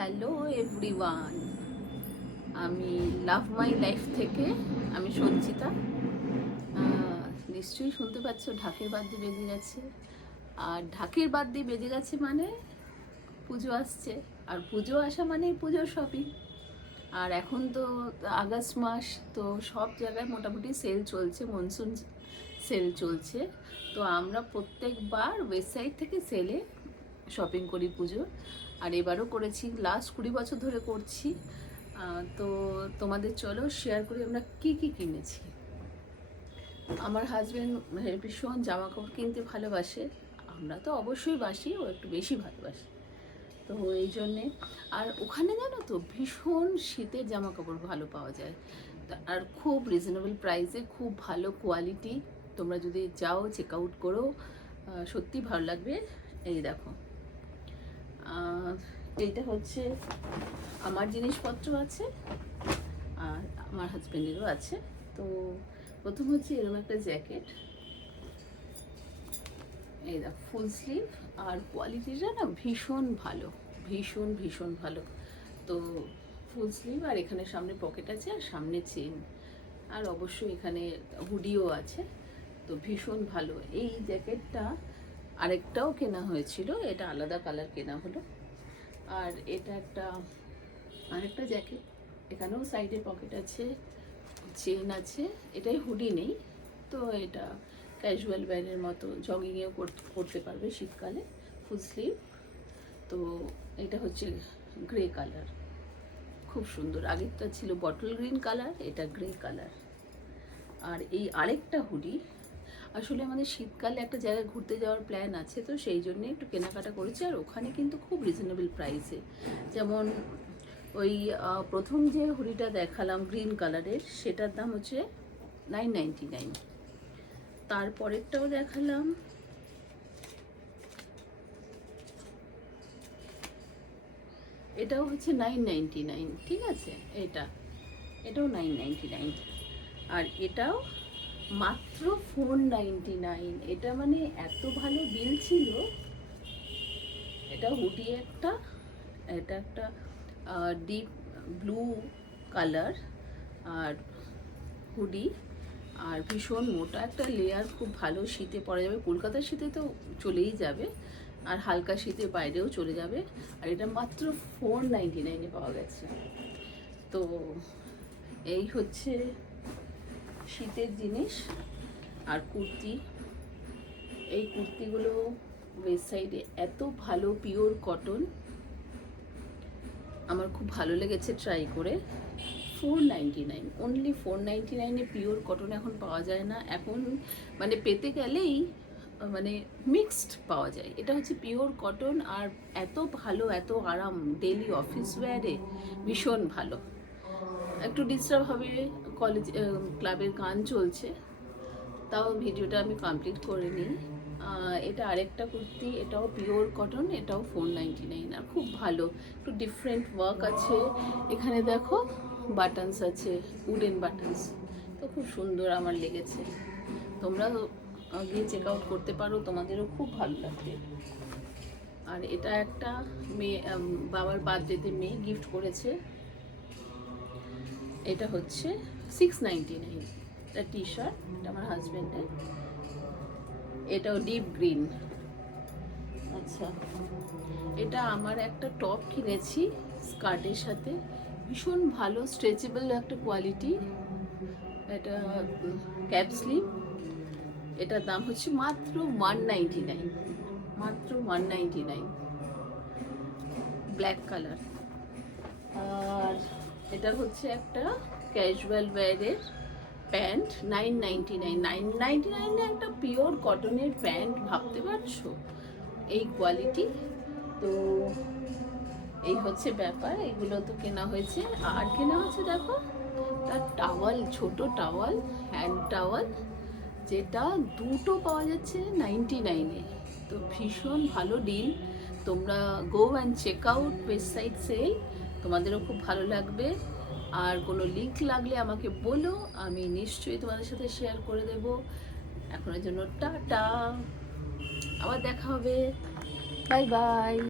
Hello everyone, আমি লাভ my life থেকে আমি সঞ্চিতা। নিশ্চয়ই শুনতে পাচ্ছ ঢাকের বাদ্যি বেজে গেছে। আর ঢাকের বাদ্যি বেজে গেছে মানে পুজো আসছে, আর পুজো আসা মানেই পুজোর শপিং। আর এখন তো আগস্ট মাস, তো সব জায়গায় মোটামুটি সেল চলছে, মনসুন সেল চলছে। তো আমরা প্রত্যেকবার ওয়েবসাইট থেকে সেলে শপিং করি পুজোর। আর এবারও করেছি, লাস্ট 20 বছর ধরে করছি। তো তোমাদের চলো শেয়ার করি আমরা কি কি কিনেছি। আমার হাজব্যান্ড ভীষণ জামা কাপড় কিনতে ভালোবাসে, আমরা তো অবশ্যই বাসি, ও একটু বেশি ভালোবাসে। তো এই জন্যে, আর ওখানে জানো তো ভীষণ শীতের জামা কাপড় ভালো পাওয়া যায়, আর খুব রিজনেবল প্রাইসে, খুব ভালো কোয়ালিটি। তোমরা যদি যাও চেক আউট করো, সত্যি ভালো লাগবে। এই দেখো, এইটা হচ্ছে আমার জিনিসপত্র আছে, আর আমার হাজব্যান্ডেরও আছে। তো প্রথম হচ্ছে এরকম একটা জ্যাকেট, এই দেখো ফুল স্লিভ, আর কোয়ালিটিটা না ভীষণ ভালো, ভীষণ ভীষণ ভালো। তো ফুল স্লিভ, আর এখানে সামনে পকেট আছে, আর সামনে চেন, আর অবশ্যই এখানে হুডিও আছে। তো ভীষণ ভালো এই জ্যাকেটটা। আরেকটাও কেনা হয়েছিল, এটা আলাদা কালার কেনা হলো। আর এটা একটা আরেকটা জ্যাকেট, এখানেও সাইডে পকেট আছে, চেন আছে। এটাই হুডি নেই, তো এটা ক্যাজুয়াল ওয়্যারের মতো জগিংয়েও করতে পারবে শীতকালে, ফুল স্লিভ। তো এটা হচ্ছে গ্রে কালার, খুব সুন্দর। আগেরটা ছিল বটল গ্রিন কালার, এটা গ্রে কালার। আর এই আরেকটা হুডি, আসলে আমাদের শীতকালে একটা জায়গায় ঘুরতে যাওয়ার প্ল্যান আছে, তো সেই জন্যে একটু কেনাকাটা করেছি। আর ওখানে কিন্তু খুব রিজনেবল প্রাইসে, যেমন ওই প্রথম যে হুডিটা দেখালাম গ্রিন কালারের, সেটার দাম হচ্ছে 999। তারপরেরটাও দেখালাম, এটাও হচ্ছে 999, ঠিক আছে। এটাও 999। আর এটাও মাত্র 499। এটা মানে এত ভালো ডিল ছিল। এটা হুডি একটা, এটা একটা ডিপ ব্লু কালার আর হুডি, আর ভীষণ মোটা একটা লেয়ার, খুব ভালো শীতে পরা যাবে। কলকাতার শীতে তো চলেই যাবে, আর হালকা শীতে বাইরেও চলে যাবে। আর এটা মাত্র 499-এ পাওয়া গেছে। তো এই হচ্ছে শীতের জিনিস। আর কুর্তি, এই কুর্তিগুলো ওয়েবসাইটে এত ভালো, পিওর কটন, আমার খুব ভালো লেগেছে ট্রাই করে। 499, অনলি 499-এ পিওর কটন এখন পাওয়া যায় না। এখন মানে পেতে গেলেই মানে মিক্সড পাওয়া যায়। এটা হচ্ছে পিওর কটন, আর এত ভালো, এত আরাম, ডেলি অফিস ওয়্যারে ভীষণ ভালো। একটু ডিস্টার্ব হবে, কলেজ ক্লাবের গান চলছে, তাও ভিডিওটা আমি কমপ্লিট করে নিই। এটা আরেকটা কুর্তি, এটাও পিওর কটন, এটাও 499। আর খুব ভালো, একটু ডিফারেন্ট ওয়ার্ক আছে এখানে, দেখো বাটনস আছে, উডেন বাটনস। তো খুব সুন্দর আমার লেগেছে। তোমরা গিয়ে চেক আউট করতে পারো, তোমাদেরও খুব ভালো লাগবে। আর এটা একটা মেয়ে, বাবার বার্থডেতে মেয়ে গিফট করেছে। এটা হচ্ছে 699। এটা টি শার্ট, এটা আমার হাজব্যান্ডের। এটাও ডিপ গ্রিন। আচ্ছা, এটা আমার একটা টপ কিনেছি স্কার্টের সাথে, ভীষণ ভালো স্ট্রেচেবল একটা কোয়ালিটি। এটা ক্যাপ স্লিভ। এটার দাম হচ্ছে মাত্র 199, মাত্র 199, ব্ল্যাক কালার। আর এটা হচ্ছে একটা ক্যাজুয়াল ওয়্যারের প্যান্ট, 999। 999-এ একটা পিওর কটনের প্যান্ট, ভাবতে পারছো এই কোয়ালিটি? তো এই হচ্ছে ব্যাপার, এগুলো তো কেনা হয়েছে। আর কেনা হচ্ছে দেখো, তার টাওয়াল, ছোট টাওয়াল, হ্যান্ড টাওয়াল, যেটা দুটো পাওয়া যাচ্ছে 99-এ। তো ভীষণ ভালো ডিল। তোমরা go and check out website sale, তোমাদেরও খুব ভালো লাগবে। আর কোনো লিঙ্ক লাগলে আমাকে বলো, আমি নিশ্চয়ই তোমাদের সাথে শেয়ার করে দেব। এখনের জন্য টাটা, আবার দেখা হবে, বাই বাই।